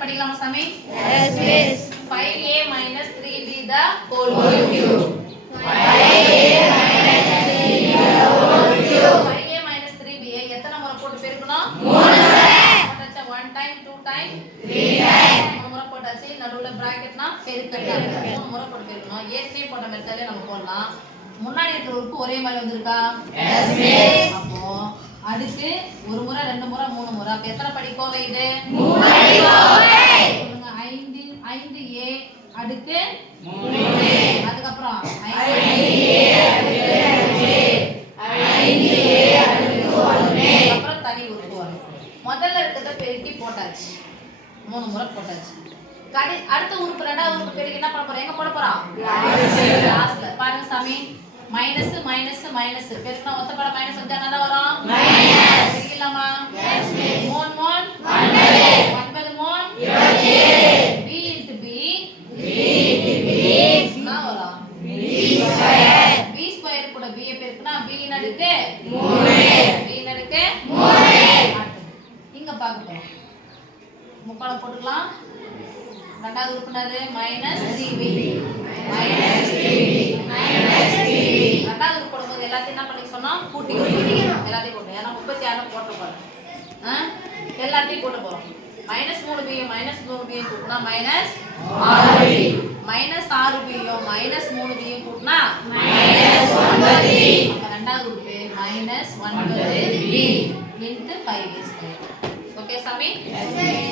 படிக்கலாமா சாமி? Yes, miss. 5a minus 3b the whole cube. 5a minus 3b எத்தனை முறை போட்டு பெருக்கணும்? 3 முறை. போட்டாச்சா? 1 time, 2 time, 3 time. 3 முறை போட்டாச்சு. நடுவுல பிராக்கெட்னா பெருக்கணும். 3 முறை போட்டு பெருக்கணும். ஏற்கனவே போட்ட மெத்தட்லயே நம்ம போடலாம். முன்னாடி இருக்கிற உறுப்பு ஒரே மாதிரி வந்திருக்கா? Yes, miss. அப்போ அடுத்து ஒரு முறை, 2 முறை, 3 முறை. அப்ப எத்தனை படிக்கோவை இது? 3 படிக்கோவை. சொல்லுங்க. 5a அடுக்கு 3. அதுக்கப்புறம் 5a அடுக்கு 2. 5a அடுக்கு 1. அப்புறம் தனி உறுப்பு வரும். முதல்ல இருக்கிறத பெருக்கி போட்டாச்சு. 3 முறை போட்டாச்சு. அடுத்த உறுப்பு ரெண்டாவது உறுப்பு பெருக்கி என்ன பண்ண போறோம்? எங்க போட போறோம்? லாஸ்ட்ல. பாருங்க சாமி. மைனஸ் மைனஸ் மைனஸ் பெருக்கினா ஒத்தப்பட மைனஸ் வந்தா என்ன வரும்? மைனஸ். பெருக்கலாமா? Yes miss. 3 3 9 9 3 27 b into b என்ன வரும்? b square. b ஸ்கொயர் கூட b பெருக்கினா b ன் அடுக்கு 3 b ன் அடுக்கு 3. இங்க பார்க்க போறோம். முக்காலம் போட்டுக்கலாம். ரெண்டாவது உறுப்பு என்னது? மைனஸ் 3b மைனஸ் 3b ரெண்டாவது உறுப்பு போடும்போது எல்லாத்தையும் என்ன பண்ணி சொன்னோம்? கூட்டிக்கணும். எல்லாத்தையும் கூட்டணும். ஏன்னா 36 போட்டுருப்பாரு. எல்லாத்தையும் கூட்ட போறோம். மைனஸ் 3b மைனஸ் 3b கூட்டினா minus 6b minus 6b minus 3b கூட்டினா மைனஸ் 9b. அப்ப ரெண்டாவது உறுப்பு minus 9b into 5a square. Okay சாமி?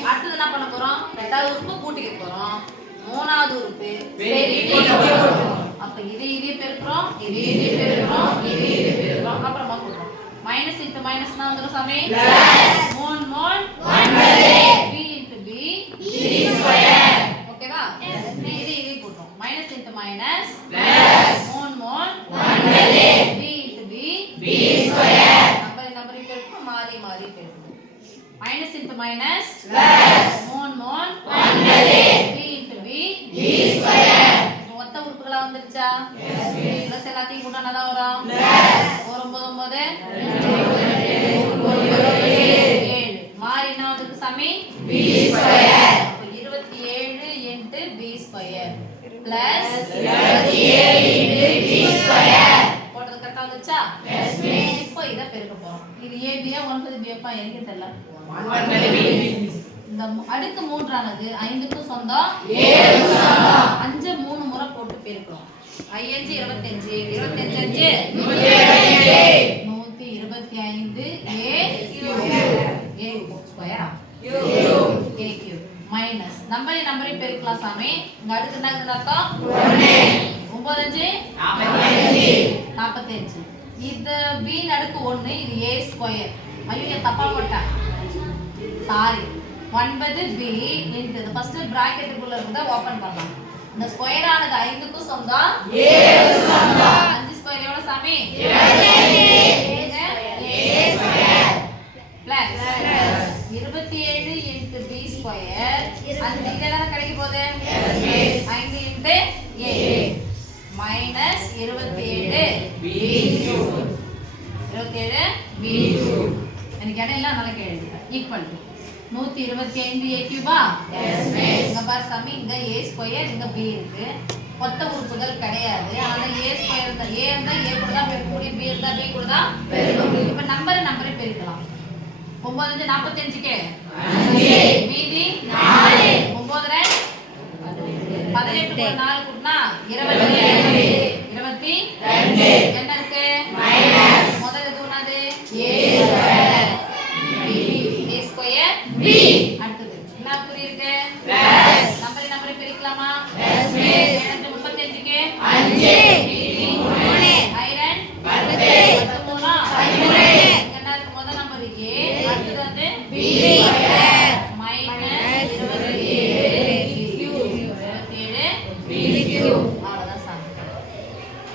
அடுத்து என்ன பண்ண போறோம்? ரெண்டாவது உறுப்பு கூட்டிக்க போறோம். மூணாவது உறுப்பு பெருக்கி போறோம். அப்ப இது பெருக்குறோம், இது பெருக்குறோம், இது பெருக்குறோம், அப்புறமா கூட்டுறோம். மைனஸ் இன்டு மைனஸ் தான் வந்துரும் சாமி. Plus 3 3 9 b into b square. ஓகேவா? இது கூட்டுறோம். Minus into minus plus 3 3 9 b into b square. Number பெருக்குறோம், மாறி பெருக்குறோம். minus into minus plus 3 3 9 b into b square. மொத்த உறுப்புகளா வந்துருச்சா? Yes miss. பிளஸ் எல்லாத்தையும் கூட்டா என்னதா வரும்? பிளஸ் 9 9 7 மாறி என்ன வந்துருக்கு சாமி? b square. அப்ப 27 into b square plus 27 into b square. போட்டது கரெக்ட்டா வந்துச்சா? Yes miss. இப்போ இத பெருக்க போறோம். இது ab ஆ 9b அப்பா எனக்கு தெரியல. இந்த அடுக்கு 3 ஆனது 5 க்கு சொந்தம் 7 க்கு சொந்தம். 5 3 முறை போட்டு பெருக்குறோம். 5 25 25 125 a ஸ்கொயரா a கியூப் மைனஸ் நம்பரை பெருக்கலாம் சாமி. இங்க அடுத்து என்ன அர்த்தம்? 1 9 45 இது b அடுக்கு 1 இது a ஸ்கொயர். ஐயோ தப்பா போட்டேன். Sorry. 9b into the first bracket குள்ள இருந்தா ஓபன் பண்ணலாம். இந்த ஸ்கொயர் ஆனது 5 க்கு சொந்தம் 7 க்கு சொந்தம். 5 ஸ்கொயர் எவ்வளவு சாமி? 27 a square plus 27 into b square. அந்த இதெல்லாம் கிடைக்க போகுது 5 into a minus 27 b cube 27 b cube. எனக்கு இடையில நல்லா கேளுங்க. Equal to 125 a Cuba? Yes miss. இங்க பாரு சாமி, இங்க a ஸ்கொயர், இங்க b இருக்கு. மொத்த உறுப்புகள் கிடையாது. அதனால a ஸ்கொயர் இருந்தா a இருந்தா a கூட தான் பெருக்க முடியும், b இருந்தா b கூட தான் பெருக்க முடியும். இப்ப நம்பரை பெருக்கலாம். 9 45 க்கு 5 மீதி 4 9 18 கூட 4 கூட்டினா 22 என்ன இருக்கு? மைனஸ். முதல்ல இது என்னது? a square a square b. அடுத்து என்ன குறி இருக்கு? பிளஸ். நம்பரை பெருக்கலாமா? Yes miss. 35 க்கு 5 மீதி 3 ஐரன் 10 13 13 என்ன இருக்கு? முதல் நம்பர் a, அடுத்து வந்து b ஸ்கொயர்